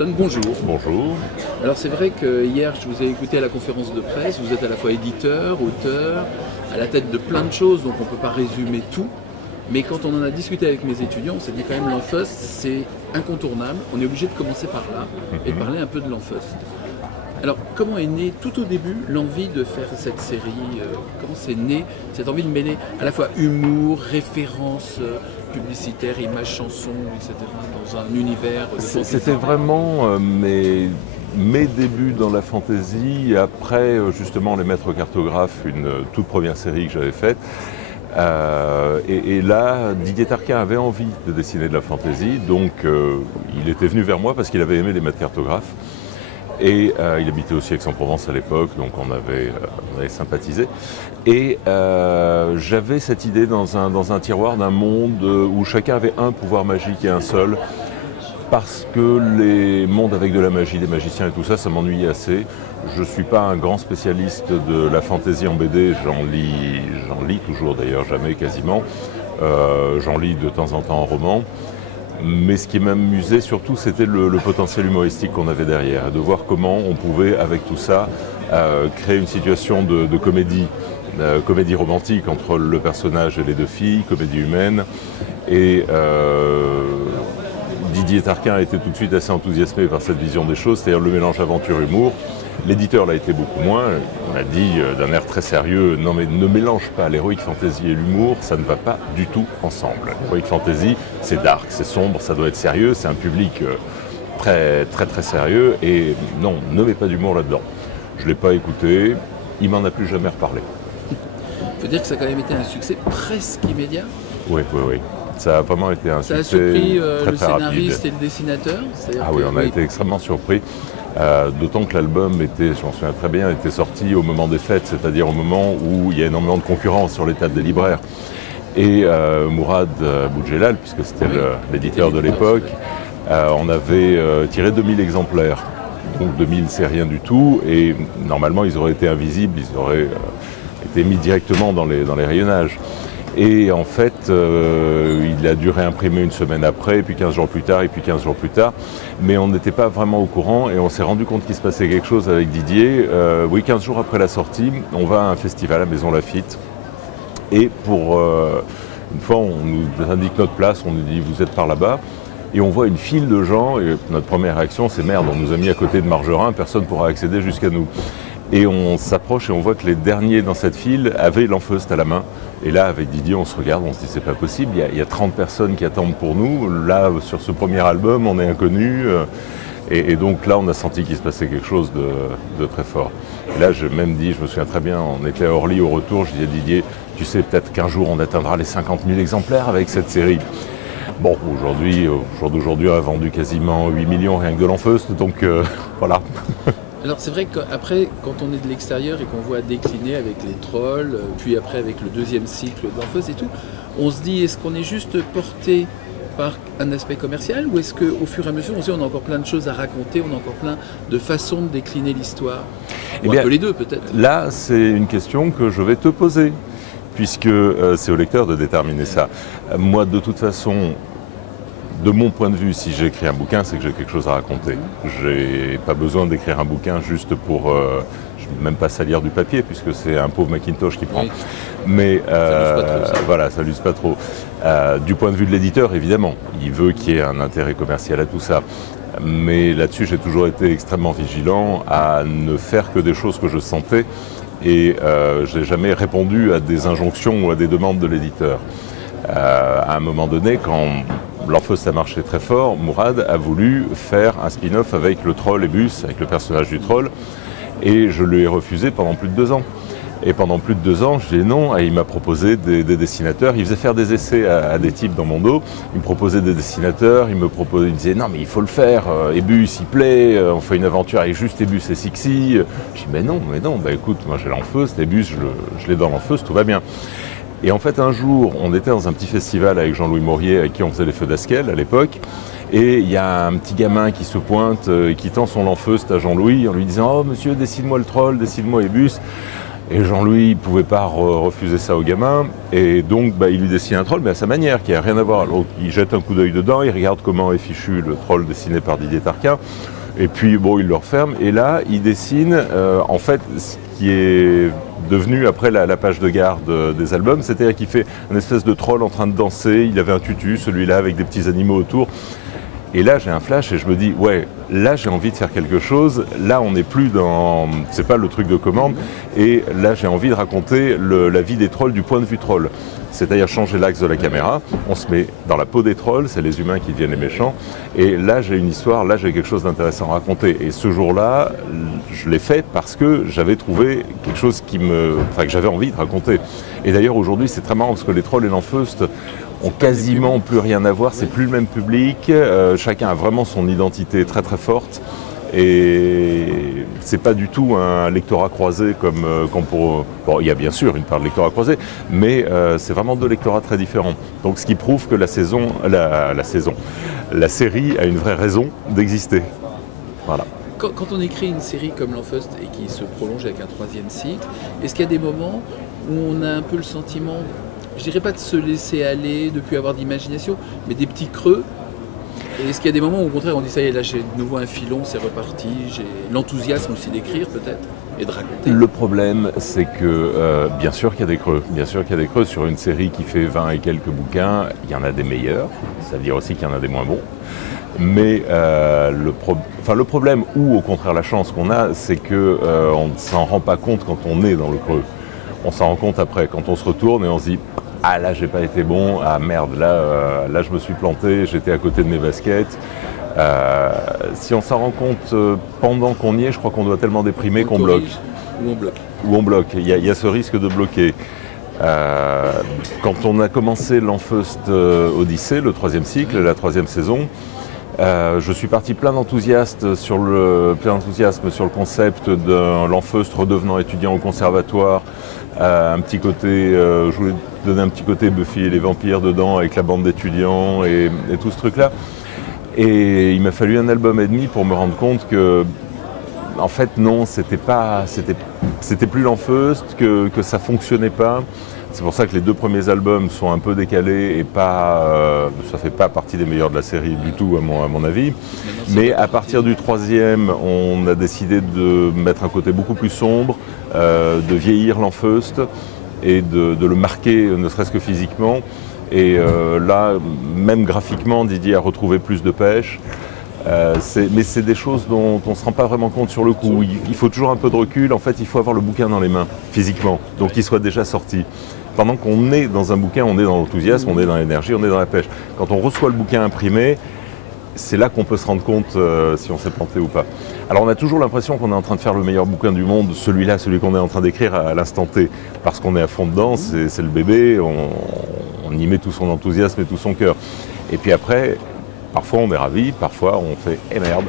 Johnston, bonjour. Bonjour. Alors c'est vrai que hier je vous ai écouté à la conférence de presse, vous êtes à la fois éditeur, auteur, à la tête de plein de choses, donc on ne peut pas résumer tout. Mais quand on en a discuté avec mes étudiants, on s'est dit quand même l'Enfeust, c'est incontournable, on est obligé de commencer par là et de parler un peu de l'Enfeust. Alors comment est née tout au début l'envie de faire cette série Comment c'est né cette envie de mêler à la fois humour, références publicitaires, images, chansons, etc. dans un univers de fantasy? C'était vraiment mes débuts dans la fantaisie, après justement Les Maîtres Cartographes, une toute première série que j'avais faite. Et là, Didier Tarquin avait envie de dessiner de la fantaisie, donc il était venu vers moi parce qu'il avait aimé Les Maîtres Cartographes. Et il habitait aussi Aix-en-Provence à l'époque, donc on avait sympathisé. Et j'avais cette idée dans un tiroir d'un monde où chacun avait un pouvoir magique et un seul, parce que les mondes avec de la magie, des magiciens et tout ça, ça m'ennuyait assez. Je ne suis pas un grand spécialiste de la fantaisie en BD, j'en lis toujours d'ailleurs, jamais quasiment. J'en lis de temps en temps en roman. Mais ce qui m'amusait surtout, c'était le potentiel humoristique qu'on avait derrière, de voir comment on pouvait, avec tout ça, créer une situation de comédie romantique entre le personnage et les deux filles, comédie humaine. Et Didier Tarquin a été tout de suite assez enthousiasmé par cette vision des choses, c'est-à-dire le mélange aventure-humour. L'éditeur l'a été beaucoup moins, on a dit d'un air très sérieux, non mais ne mélange pas l'heroic fantasy et l'humour, ça ne va pas du tout ensemble. L'heroic fantasy, c'est dark, c'est sombre, ça doit être sérieux, c'est un public très sérieux, et non, ne mets pas d'humour là-dedans. Je ne l'ai pas écouté, il m'en a plus jamais reparlé. Il faut dire que ça a quand même été un succès presque immédiat. Oui. Ça a vraiment été un succès. Ça a surpris très le scénariste rapide. Et le dessinateur. Ah oui, on a été extrêmement surpris. D'autant que l'album était, je m'en souviens très bien, était sorti au moment des fêtes, c'est-à-dire au moment où il y a énormément de concurrence sur les tables des libraires. Et Mourad Boudjelal, puisque c'était l'éditeur de l'époque, on avait tiré 2000 exemplaires. Donc 2000, c'est rien du tout. Et normalement, ils auraient été invisibles, ils auraient été mis directement dans les rayonnages. Et en fait, il a dû réimprimer une semaine après, puis 15 jours plus tard, et puis 15 jours plus tard. Mais on n'était pas vraiment au courant et on s'est rendu compte qu'il se passait quelque chose avec Didier. 15 jours après la sortie, on va à un festival à Maison Lafitte. Et pour une fois, on nous indique notre place, on nous dit « vous êtes par là-bas ». Et on voit une file de gens, et notre première réaction c'est « merde, on nous a mis à côté de Margerin, personne ne pourra accéder jusqu'à nous ». Et on s'approche et on voit que les derniers dans cette file avaient l'Enfeust à la main. Et là, avec Didier, on se regarde, on se dit c'est pas possible, il y a 30 personnes qui attendent pour nous. Là, sur ce premier album, on est inconnus. Et donc là, on a senti qu'il se passait quelque chose de très fort. Et là, j'ai même dit, je me souviens très bien, on était à Orly au retour, je disais à Didier, tu sais, peut-être qu'un jour on atteindra les 50 000 exemplaires avec cette série. Bon, aujourd'hui, au jour d'aujourd'hui, on a vendu quasiment 8 millions rien que de l'Enfeust, donc voilà. Alors c'est vrai qu'après, quand on est de l'extérieur et qu'on voit décliner avec les trolls, puis après avec le deuxième cycle d'Enfeust et tout, on se dit est-ce qu'on est juste porté par un aspect commercial ou est-ce qu'au fur et à mesure on se dit on a encore plein de choses à raconter, on a encore plein de façons de décliner l'histoire? Ou un peu les deux peut-être. Là, c'est une question que je vais te poser, puisque c'est au lecteur de déterminer ça. Moi, de toute façon, de mon point de vue, si j'écris un bouquin, c'est que j'ai quelque chose à raconter. J'ai pas besoin d'écrire un bouquin juste pour... je ne vais même pas salir du papier, puisque c'est un pauvre Macintosh qui prend. Oui. Mais ça l'use pas trop, ça. voilà, ça l'use pas trop. Du point de vue de l'éditeur, évidemment, il veut qu'il y ait un intérêt commercial à tout ça. Mais là-dessus, j'ai toujours été extrêmement vigilant à ne faire que des choses que je sentais. Et je n'ai jamais répondu à des injonctions ou à des demandes de l'éditeur. À un moment donné, quand l'Enfeust a marché très fort, Mourad a voulu faire un spin-off avec le troll Ebus, avec le personnage du troll, et je lui ai refusé pendant plus de 2 ans. Et pendant plus de 2 ans, je dis non, et il m'a proposé des dessinateurs, il faisait faire des essais à des types dans mon dos, il me proposait des dessinateurs, il me disait non mais il faut le faire, Ebus il plaît, on fait une aventure avec juste Ebus et Sixi. Je dis mais non, bah écoute, moi j'ai l'Enfeust, Ebus je l'ai dans l'Enfeust, tout va bien. Et en fait, un jour, on était dans un petit festival avec Jean-Louis Maurier, avec qui on faisait les feux d'Askel à l'époque. Et il y a un petit gamin qui se pointe, qui tend son L'Enfeust à Jean-Louis en lui disant « Oh monsieur, dessine-moi le troll, dessine-moi Ebus ». Et Jean-Louis ne pouvait pas refuser ça au gamin, et donc il lui dessine un troll, mais à sa manière, qui n'a rien à voir. Donc il jette un coup d'œil dedans, il regarde comment est fichu le troll dessiné par Didier Tarquin, et puis il le referme, et là il dessine en fait ce qui est devenu après la page de garde des albums, c'est-à-dire qu'il fait une espèce de troll en train de danser, il avait un tutu, celui-là avec des petits animaux autour. Et là, j'ai un flash et je me dis, ouais, là, j'ai envie de faire quelque chose. Là, on n'est plus dans... C'est pas le truc de commande. Et là, j'ai envie de raconter la vie des trolls du point de vue troll. C'est-à-dire changer l'axe de la caméra. On se met dans la peau des trolls, c'est les humains qui deviennent les méchants. Et là, j'ai une histoire, là, j'ai quelque chose d'intéressant à raconter. Et ce jour-là, je l'ai fait parce que j'avais trouvé quelque chose que j'avais envie de raconter. Et d'ailleurs, aujourd'hui, c'est très marrant parce que les trolls et l'enfeust ont quasiment plus rien à voir, c'est plus le même public, chacun a vraiment son identité très très forte et c'est pas du tout un lectorat croisé comme pour... Bon, il y a bien sûr une part de lectorat croisé, mais c'est vraiment deux lectorats très différents. Donc ce qui prouve que la série a une vraie raison d'exister. Voilà. Quand on écrit une série comme l'Enfeust et qui se prolonge avec un 3e cycle, est-ce qu'il y a des moments où on a un peu le sentiment, je dirais pas de se laisser aller, de plus avoir d'imagination, mais des petits creux? Et est-ce qu'il y a des moments où au contraire on dit ça y est, là j'ai de nouveau un filon, c'est reparti, j'ai l'enthousiasme aussi d'écrire peut-être et de raconter? Le problème c'est que bien sûr qu'il y a des creux, sur une série qui fait 20 et quelques bouquins, il y en a des meilleurs, c'est-à-dire aussi qu'il y en a des moins bons. Mais le problème, ou au contraire la chance qu'on a, c'est qu'on ne s'en rend pas compte quand on est dans le creux. On s'en rend compte après, quand on se retourne et on se dit « Ah là j'ai pas été bon, ah merde, là je me suis planté, j'étais à côté de mes baskets ». Si on s'en rend compte pendant qu'on y est, je crois qu'on doit tellement déprimer qu'on bloque. Ou on bloque, il y a ce risque de bloquer. Quand on a commencé l'Enfeust Odyssée, le 3e cycle, la 3e saison, je suis parti plein d'enthousiasme sur le concept de l'Enfeust redevenant étudiant au conservatoire. Un petit côté, je voulais donner un petit côté Buffy et les vampires dedans avec la bande d'étudiants et tout ce truc-là. Et il m'a fallu 1 album et demi pour me rendre compte que, en fait, non, c'était plus l'Enfeust, que ça fonctionnait pas. C'est pour ça que les 2 premiers albums sont un peu décalés et ça fait pas partie des meilleurs de la série du tout à mon avis. Mais à partir du 3e, on a décidé de mettre un côté beaucoup plus sombre, de vieillir l'Enfeust et de le marquer ne serait-ce que physiquement. Et là, même graphiquement, Didier a retrouvé plus de pêche. Mais c'est des choses dont on ne se rend pas vraiment compte sur le coup. Il faut toujours un peu de recul. En fait, il faut avoir le bouquin dans les mains, physiquement, donc qu'il soit déjà sorti. Pendant qu'on est dans un bouquin, on est dans l'enthousiasme, on est dans l'énergie, on est dans la pêche. Quand on reçoit le bouquin imprimé, c'est là qu'on peut se rendre compte si on s'est planté ou pas. Alors on a toujours l'impression qu'on est en train de faire le meilleur bouquin du monde, celui qu'on est en train d'écrire à l'instant T, parce qu'on est à fond dedans, c'est le bébé, on y met tout son enthousiasme et tout son cœur. Et puis après, parfois on est ravi, parfois on fait « eh merde ».